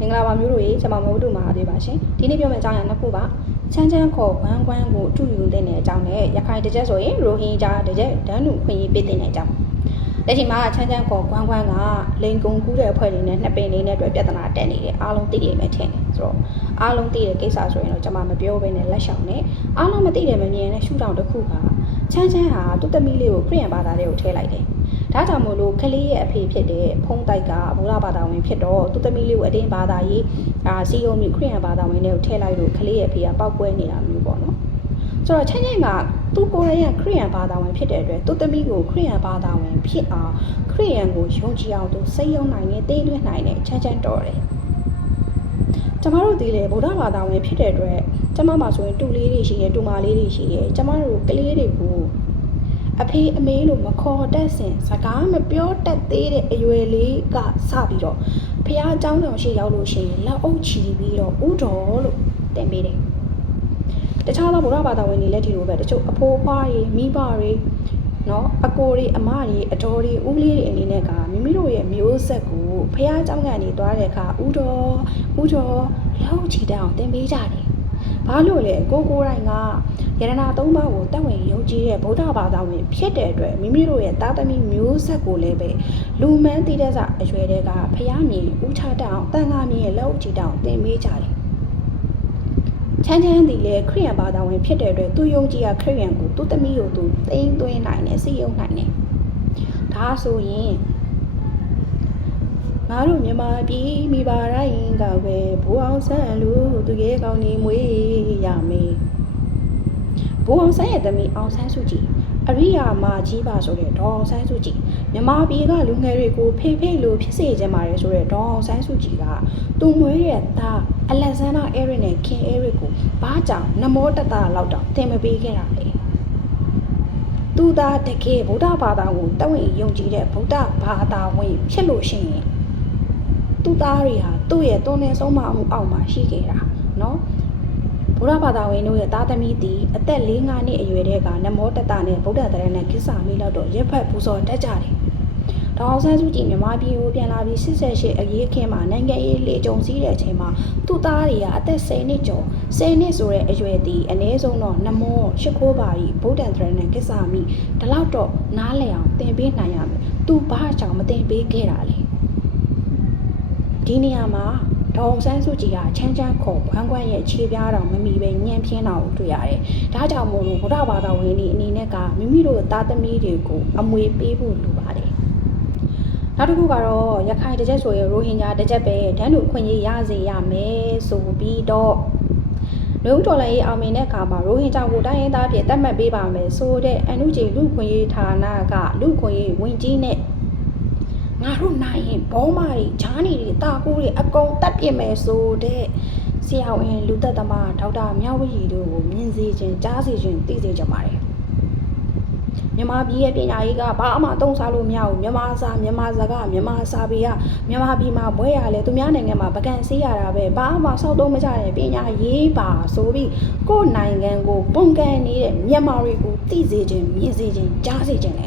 မင်္ဂလာပါမျိုးတို့ရေကျွန်မမဟုတ်တူမှာသေးပါရှင်ဒီနေ့ပြောမယ့်အကြောင်းအရာနှစ်ခုပါချမ်းချမ်းခေါ်ဝမ်းကွမ်းကိုအတူယူတဲ့အကြောင်းနဲ့ရခိုင်တစ်ချက်ဆိုရင်ရိုဟင်ဂျာတစ်ချက်ဒန်းလူခွင့်ရေးပေးတဲ့အကြောင်းလက်ရှိမှာချမ်းချမ်းခေါ်ဝမ်းကွမ်းကလိန်ကုံကူးတဲ့အဖွဲ့တွေနဲ့နှစ်ပင်လေးနဲ့တွေ့ပြဿနာတက်နေတယ်အားလုံးသိရမယ်ထင်တယ်ဆိုတော့အားလုံးသိတဲ့ကိစ္စဆိုရင်တော့ကျွန်မမပြောဘဲနဲ့လက်ရှောင်နဲ့အားလုံးမသိတယ်မမြင်တဲ့ရှုထောင့်တစ်ခုကချမ်းချမ်းဟာသူ့သမီးလေးကိုခရီးယန်ဘာသာတွေကိုထည့်လိုက်တယ် ဒါကြောင့်မို့လို့ကလေးရဲ့အဖေဖြစ်တဲ့ဖုံးတိုက်ကဘုရားဘာသာဝင်ဖြစ်တော့သူ့သမီးလေးကိုအတင်းဘာသာရေးအာစီယုံမျိုးခရီးယန်ဘာသာဝင်တွေကိုထည့်လိုက်လို့ကလေးရဲ့အဖေကပောက်ကွဲနေတာမျိုးပေါ့နော်ဆိုတော့ချမ်းချမ်းကသူကိုယ်ရဲ့ခရီးယန်ဘာသာဝင်ဖြစ်တဲ့အတွက်သူ့သမီးကိုခရီးယန်ဘာသာဝင်ဖြစ်အောင်ခရီးယန်ကိုယုံကြည်အောင်သူစိတ်ယုံနိုင်နေတင်းသွင်းနိုင်နေချမ်းချမ်းတော်တယ်ကျမတို့ဒီလေဗုဒ္ဓဘာသာဝင်ဖြစ်တဲ့အတွက်ကျမမှာဆိုရင်တူလေးတွေရှိတယ်တူမလေးတွေရှိတယ်ကျမတို့ကလေးတွေကို အဖေအမေလို့မခေါ်တတ်စင်စကားမပြောတတ်သေးတဲ့အရွယ်လေးကစပြီးတော့ဖះเจ้าတော်ရှိရောက်လို့ရှိရင်လက်အုပ်ချီပြီးတော့ဥတော်လို့တင်ပေးတယ်တခြားသောဗုဒ္ဓဘာသာဝင်တွေလည်းဒီလိုပဲတချို့အဖိုးအဖွားတွေမိဘတွေနော်အကိုတွေအမတွေအတော်တွေဦးလေးတွေအနေနဲ့ကမိမိတို့ရဲ့မျိုးဆက်ကိုဖះเจ้าကနေသွားတဲ့အခါဥတော်ဥတော်လောက်ချီတအောင်တင်ပေးကြတယ် ဘာလို့လဲကိုကိုတိုင်းကယရနာသုံးပါးကိုတတ်ဝင်ယုံကြည်တဲ့ဗုဒ္ဓဘာသာဝင်ဖြစ်တဲ့အတွက်မိမိတို့ရဲ့တာသမီမျိုးဆက်ကိုလည်းပဲလူမှန်းတည်တဲ့စအရွယ်တွေကဖះမြင်ဥချတအောင်တန်ခါမြင်ရဲ့လက်အုပ်ချီတအောင်တင်ပေးကြတယ်ချမ်းချမ်းဒီလေခရိယန်ဘာသာဝင်ဖြစ်တဲ့အတွက်သူယုံကြည်ရခရိယန်ကိုသူ့သမီးကိုသူသိမ်းသွင်းနိုင်တယ်စိတ်ယုံနိုင်တယ်ဒါဆိုရင် ငါတို့မြန်မာပြည်မိဘတိုင်းကပဲဘိုးအောင်ဆန်းလူသူရဲ့ကောင်းနေမွေးရမယ်ဘိုးအောင်ဆန်းရဲ့သမီးအောင်ဆန်းစုကြည်အရိယာမကြီးပါဆိုတဲ့ဒေါအောင်ဆန်းစုကြည်မြန်မာပြည်ကလူငယ်တွေကိုဖေဖေလို့ဖြစ်စေချင်ပါတယ်ဆိုတဲ့ဒေါအောင်ဆန်းစုကြည်ကသူမွေးတဲ့သားအလက်ဇန္ဒာအဲရစ်နဲ့ခင်အဲရစ်ကိုဘာကြောင့်နမောတတလောက်တောင်သင်မပေးခဲ့တာလဲသူသားတကယ်ဗုဒ္ဓဘာသာကိုတဝင်ယုံကြည်တဲ့ဗုဒ္ဓဘာသာဝင်ဖြစ်လို့ရှိရင် သူ့သားတွေဟာသူ့ရဲ့တုံနေဆုံးမမှုအောက်မှာရှိခဲ့တာနော်ဘုရားဘာသာဝင်တို့ရဲ့သားသမီးတီအသက်၄၅နှစ်အရွယ်တဲ့ကနမောတတနဲ့ဗုဒ္ဓတရဏကိစ္စာမိလောက်တော့ရက်ဖက်ပူဇော်တတ်ကြတယ်။ဒေါအောင်ဆန်းစုကြည်မြမပြည်ကိုပြန်လာပြီး88အရေးခင်းမှာနိုင်ငံရေးလေကြုံစည်းတဲ့အချိန်မှာသူ့သားတွေကအသက်10နှစ်ကျော်10နှစ်ဆိုတဲ့အရွယ်တီအ ਨੇ ဆုံးတော့နမောရှ िख ိုးပါရီဗုဒ္ဓတရဏကိစ္စာမိဒီလောက်တော့နားလည်အောင်သင်ပေးနိုင်ရမယ်။သူဘာကြောင့်မသင်ပေးခဲ့တာလဲ ဒီနေရာမှာဒေါအောင်ဆန်းစုကြည်ကချမ်းချမ်းခေါ်ဘွမ်းကွမ်းရဲ့ခြေပြားတော်မမီပဲညံပြင်းတာကိုတွေ့ရတယ်။ဒါကြောင့်မို့လို့ဗုဒ္ဓဘာသာဝင်တွေအနေနဲ့ကမိမိတို့သားသမီးတွေကိုအမွေပေးဖို့လိုပါတယ်။နောက်တစ်ခုကတော့ရခိုင်တစ်ချက်ဆိုရင်ရိုဟင်ဂျာတစ်ချက်ပဲဒန်းလူခွင့်ရေးရစေရမယ်ဆိုပြီးတော့လူဦးတော်လည်းရေးအောင်မြင်တဲ့အခါမှာရိုဟင်ဂျာကိုတိုင်းရင်းသားပြည်တတ်မှတ်ပေးပါမယ်ဆိုတဲ့အန်နုဂျီလူခွင့်ရေးဌာနကလူခွင့်ရေးဝင်ကြီးနဲ့ ငါတို့နိုင်ရင်ဘောမာတွေဂျားနေတွေတာကူတွေအကုန်တက်ပြစ်မယ်ဆိုတဲ့ဆရာဝန်လူသက်သမားဒေါက်တာမြောက်ဝရီတို့ကိုမြင်စေခြင်းကြားစေခြင်းသိစေကြပါတယ်မြန်မာပြည်ရဲ့ပညာရေးကဘာမှအသုံးစားလို့မရဘူးမြန်မာစာမြန်မာစကားမြန်မာစာပေကမြန်မာပြည်မှာဘွဲရလဲသူများနိုင်ငံမှာပကံဆေးရတာပဲဘာမှစောက်သုံးမကြတဲ့ပညာရေးပါဆိုပြီးကိုယ့်နိုင်ငံကိုပုံကန်နေတဲ့မြန်မာတွေကိုသိစေခြင်းမြင်စေခြင်းကြားစေခြင်းလေ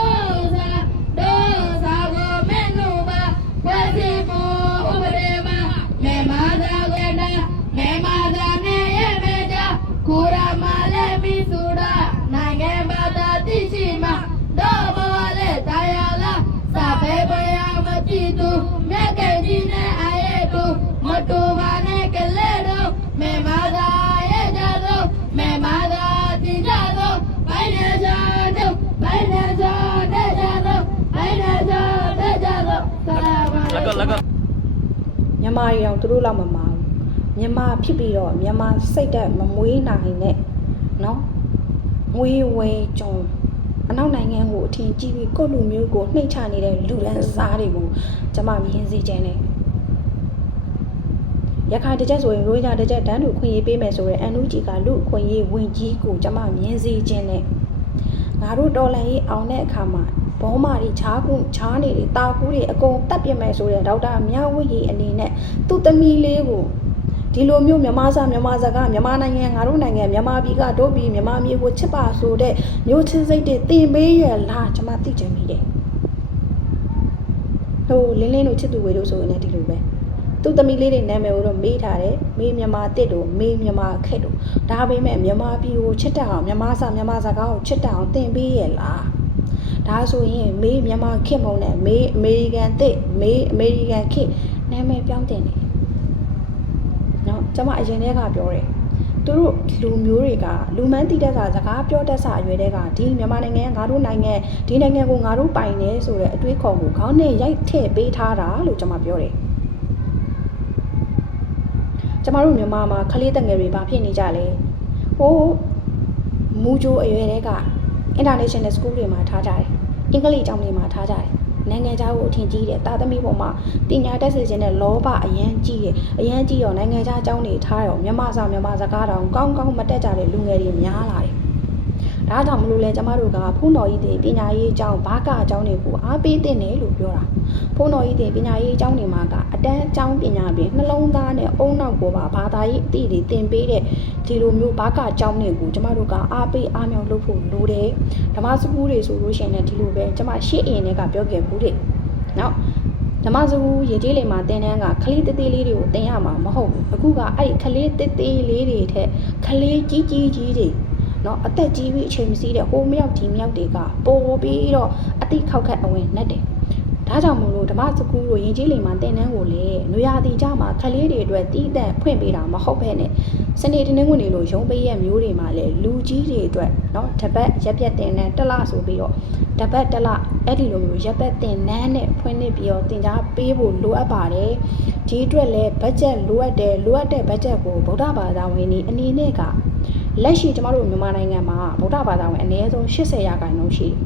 ကောလက်ကောမြန်မာတွေတော့သူတို့လောက်မမာဘူးမြန်မာဖြစ်ပြီးတော့မြန်မာစိတ်ဓာတ်မမွေးနိုင်နဲ့နော်ငွေဝဲကြုံအနောက်နိုင်ငံကိုအထင်ကြီးပြီးကိုယ့်လူမျိုးကိုနှိမ့်ချနေတဲ့လူဒန်းစားတွေကိုကျမမြင်စေချင်တယ်ရခိုင်တကြက်ဆိုရင်ရိုးရတကြက်တန်းတူခွင့်ရေးပေးမယ်ဆိုရင်အန်နူဂျီကလူခွင့်ရေးဝင်ကြီးကိုကျမမြင်စေခြင်းနဲ့ငါတို့တော်လန်ရေးအောင်တဲ့အခါမှာ ဘောမာတွေခြားကူခြားနေတွေတာကူတွေအကုန်တက်ပြစ်မယ်ဆိုတဲ့ဒေါက်တာမြဝရီအနေနဲ့သူ့သမီးလေးကိုဒီလိုမျိုးမြမစာမြမစကားမြမနိုင်ငံငါတို့နိုင်ငံမြမပြည်ကတို့ပြည်မြမမျိုးကိုချစ်ပါဆိုတဲ့မျိုးချင်းစိတ်တွေတင်ပေးရလားကျွန်မသိချင်မိတယ်ဟိုလင်းလင်းတို့ချစ်သူဝေတို့ဆိုရင်လည်းဒီလိုပဲသူ့သမီးလေးတွေနာမည်ကိုတော့မေးထားတယ်မေးမြမတစ်တို့မေးမြမခက်တို့ဒါပေမဲ့မြမပြည်ကိုချစ်တတ်အောင်မြမစာမြမစကားကိုချစ်တတ်အောင်တင်ပေးရလား ဒါဆိုရင်မေးမြန်မာခေတ်မုံနဲ့မေးအမေရိကန်တစ်မေးအမေရိကန်ခေတ်နာမည်ပြောင်းတင်တယ်။နော်ကျွန်မအရင်တည်းကပြောတယ်။သူတို့လူမျိုးတွေကလူမန်းတိတဲ့ကစကားပြောတတ်စာအရွယ်တဲ့ကဒီမြန်မာနိုင်ငံကငါတို့နိုင်ငံဒီနိုင်ငံကိုငါတို့ပိုင်နေဆိုတဲ့အတွေးခေါ်ကိုခေါင်းနဲ့ရိုက်ထည့်ပေးထားတာလို့ကျွန်မပြောတယ်။ကျွန်မတို့မြန်မာမှာခလေးတငယ်တွေဘာဖြစ်နေကြလဲ။ဟိုးမူဂျိုအရွယ်တဲ့က international school တွေမှာထားကြတယ်အင်္ဂလိပ်ကျောင်းတွေမှာထားကြတယ်နိုင်ငံခြားကိုအထင်ကြီးတယ်တာသမီပေါ်မှာပညာတတ်စေခြင်းနဲ့လောဘအရန်ကြီးတယ်အရန်ကြီးတော့နိုင်ငံခြားကျောင်းတွေထားတော့မြန်မာစာမြန်မာစကားတောင်ကောင်းကောင်းမတက်ကြတဲ့လူငယ်တွေများလာတယ် ဒါကြောင့်မလို့လဲကျမတို့ကဖုန်းတော်ကြီးတွေပညာရေးအကြောင်းဘာကအကြောင်းတွေကိုအားပေးတင်တယ်လို့ပြောတာဖုန်းတော်ကြီးတွေပညာရေးအကြောင်းတွေမှာကအတန်းအကြောင်းပညာပြင်နှလုံးသားနဲ့အုံနောက်ကိုပါဘာသာရေးအသည့်တွေသင်ပေးတဲ့ဒီလိုမျိုးဘာကအကြောင်းတွေကိုကျမတို့ကအားပေးအားမြောက်လုပ်ဖို့လိုတယ်ဓမ္မစကူးတွေဆိုလို့ရှိရင်လည်းဒီလိုပဲကျမရှေ့အရင်ကပြောခဲ့ဘူးတဲ့နော်ဓမ္မစကူးရေကြီးလိမ်မှာတင်တန်းကခလေးတေးသေးလေးတွေကိုတင်ရမှာမဟုတ်ဘူးအခုကအဲ့ဒီခလေးတေးသေးလေးတွေထက်ခလေးကြီးကြီးကြီးတွေ နော်အသက်ကြီးပြီးအချိန်မစည်းတဲ့ဟိုမြောက်ဒီမြောက်တွေကပိုပြီးတော့အတိခောက်ခတ်အဝင်နဲ့တယ်ဒါကြောင့်မို့လို့ဓမ္မစကူးကိုရင်ကြီးလိမ်မှာတင်တန်းကိုလေနွေရာသီကြမှာခလေးတွေအတွက်တီးတန့်ဖွင့်ပေးတာမဟုတ်ဘဲနဲ့စနေတနင်္ဂနွေလိုရုံးပေးရဲ့မျိုးတွေမှာလေလူကြီးတွေအတွက်နော်တပတ်ရက်ပြက်တင်တန်းတစ်လဆိုပြီးတော့တပတ်တစ်လအဲ့ဒီလိုမျိုးရက်ပတ်တင်တန်းနဲ့ဖွင့်နေပြီးတော့တင် जा ပေးဖို့လိုအပ်ပါတယ်ဒီအတွက်လည်းဘတ်ဂျက်လိုအပ်တယ်လိုအပ်တဲ့ဘတ်ဂျက်ကိုဗုဒ္ဓဘာသာဝင်တွေအနေနဲ့က လက်ရှိကျမတို့မြန်မာနိုင်ငံမှာဗုဒ္ဓဘာသာဝင်အနည်းဆုံး80ရာခိုင်နှုန်းရှိတယ်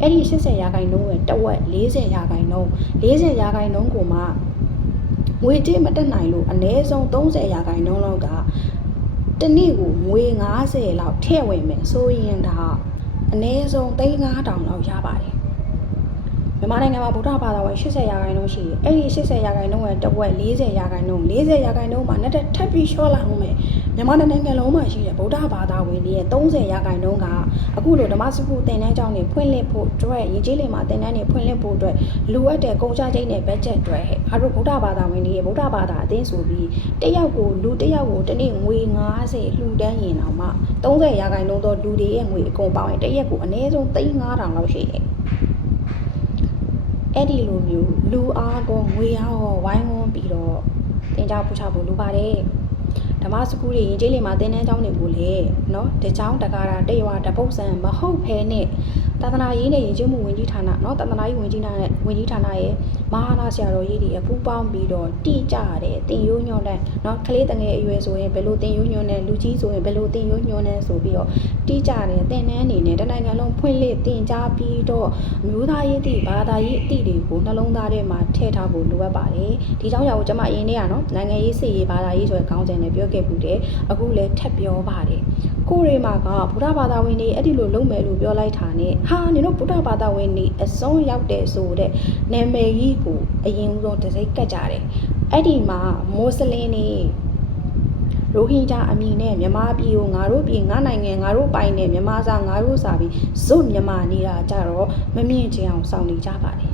အဲ့ဒီ80ရာခိုင်နှုန်းရဲ့တဝက်40ရာခိုင်နှုန်း40ရာခိုင်နှုန်းကိုမှငွေကြေးမတက်နိုင်လို့အနည်းဆုံး30ရာခိုင်နှုန်းလောက်ကတနေ့ကိုငွေ90လောက်ထည့်ဝင်မယ်ဆိုရင်ဒါအနည်းဆုံး3500လောက်ရပါတယ် မြန်မာနိုင်ငံမှာဗုဒ္ဓဘာသာဝင်80ရာခိုင်နှုန်းရှိတယ်အဲ့ဒီ80ရာခိုင်နှုန်းရဲ့တဝက်40ရာခိုင်နှုန်း40ရာခိုင်နှုန်းမှာနဲ့ထပ်ပြီးလျှော့လိုက်အောင်မယ်မြန်မာနိုင်ငံလုံးမှာရှိတဲ့ဗုဒ္ဓဘာသာဝင်တွေရဲ့30ရာခိုင်နှုန်းကအခုလိုဓမ္မစကုသင်တန်းကျောင်းတွေဖွင့်လှစ်ဖို့အတွက်ရင်းကြီးလိမ္မာသင်တန်းတွေဖွင့်လှစ်ဖို့အတွက်လိုအပ်တဲ့ကုန်ကျစရိတ်နဲ့ဘတ်ဂျက်တွေအားတို့ဗုဒ္ဓဘာသာဝင်တွေရဲ့ဗုဒ္ဓဘာသာအသင်းဆိုပြီးတယောက်ကိုလူတယောက်ကိုတစ်နေ့ငွေ90လှူဒန်းရင်တော့မှ30ရာခိုင်နှုန်းသောလူတွေရဲ့ငွေအကုန်ပေါင်းရင်တစ်ရက်ကိုအနည်းဆုံး3500လောက်ရှိတယ် အဲ့ဒီလိုမျိုးလူအားကောငွေအားကောဝိုင်းဝန်းပြီးတော့တင်ကြပူချဖို့လိုပါတယ်ဓမ္မစကူတွေရင်ကျေးလင်မှာတင်းတန်းကျောင်းတွေကိုလေနော်တချောင်းတကားတာတရွာတပုတ်ဆန်မဟုတ်ဖဲနဲ့သာသနာရေးနဲ့ရင်ကျမှုဝင်ကြီးဌာနနော်သာသနာရေးဝင်ကြီးဌာနနဲ့ဝင်ကြီးဌာနရဲ့မဟာနာဆရာတော်ကြီးတွေအပူပေါင်းပြီးတော့တိကြရတယ်တင်ရိုးညွန့်တဲ့နော်ကလေးတငယ်အရွယ်ဆိုရင်ဘယ်လိုတင်ရိုးညွန့်တဲ့လူကြီးဆိုရင်ဘယ်လိုတင်ရိုးညွန့်တဲ့ဆိုပြီးတော့ တိကြတယ်တင်နန်းအနေနဲ့တနိုင်ငံလုံးဖွင့်လှစ်တင်ကြားပြီးတော့မျိုးသားရေးတိဘာသာရေးအတိတွေကိုနှလုံးသားထဲမှာထည့်ထားဖို့လိုအပ်ပါတယ်ဒီကြောင့်ရာကိုကျွန်မအရင်နေ့ကနော်နိုင်ငံရေးစစ်ရေးဘာသာရေးဆိုတဲ့ခေါင်းစဉ်နဲ့ပြောခဲ့ပူတယ်အခုလည်းထပ်ပြောပါတယ်ကိုရီမာကဗုဒ္ဓဘာသာဝင်တွေအဲ့ဒီလိုလုပ်မယ်လို့ပြောလိုက်တာနဲ့ဟာနင်တို့ဗုဒ္ဓဘာသာဝင်တွေအစုံရောက်တယ်ဆိုတဲ့နာမည်ကြီးကိုအရင်ဦးဆုံးတစိမ့်ကတ်ကြတယ်အဲ့ဒီမှာမွတ်စလင်တွေ ရိုဟင်ဂျာအမည်နဲ့မြန်မာပြည်ကိုငါတို့ပြည်ငါနိုင်ငံငါတို့ပိုင်နဲ့မြန်မာစာငါတို့စာပြီးဇွတ်မြန်မာနေတာကြတော့မမြင့်ချင်အောင်စောင့်နေကြပါတယ်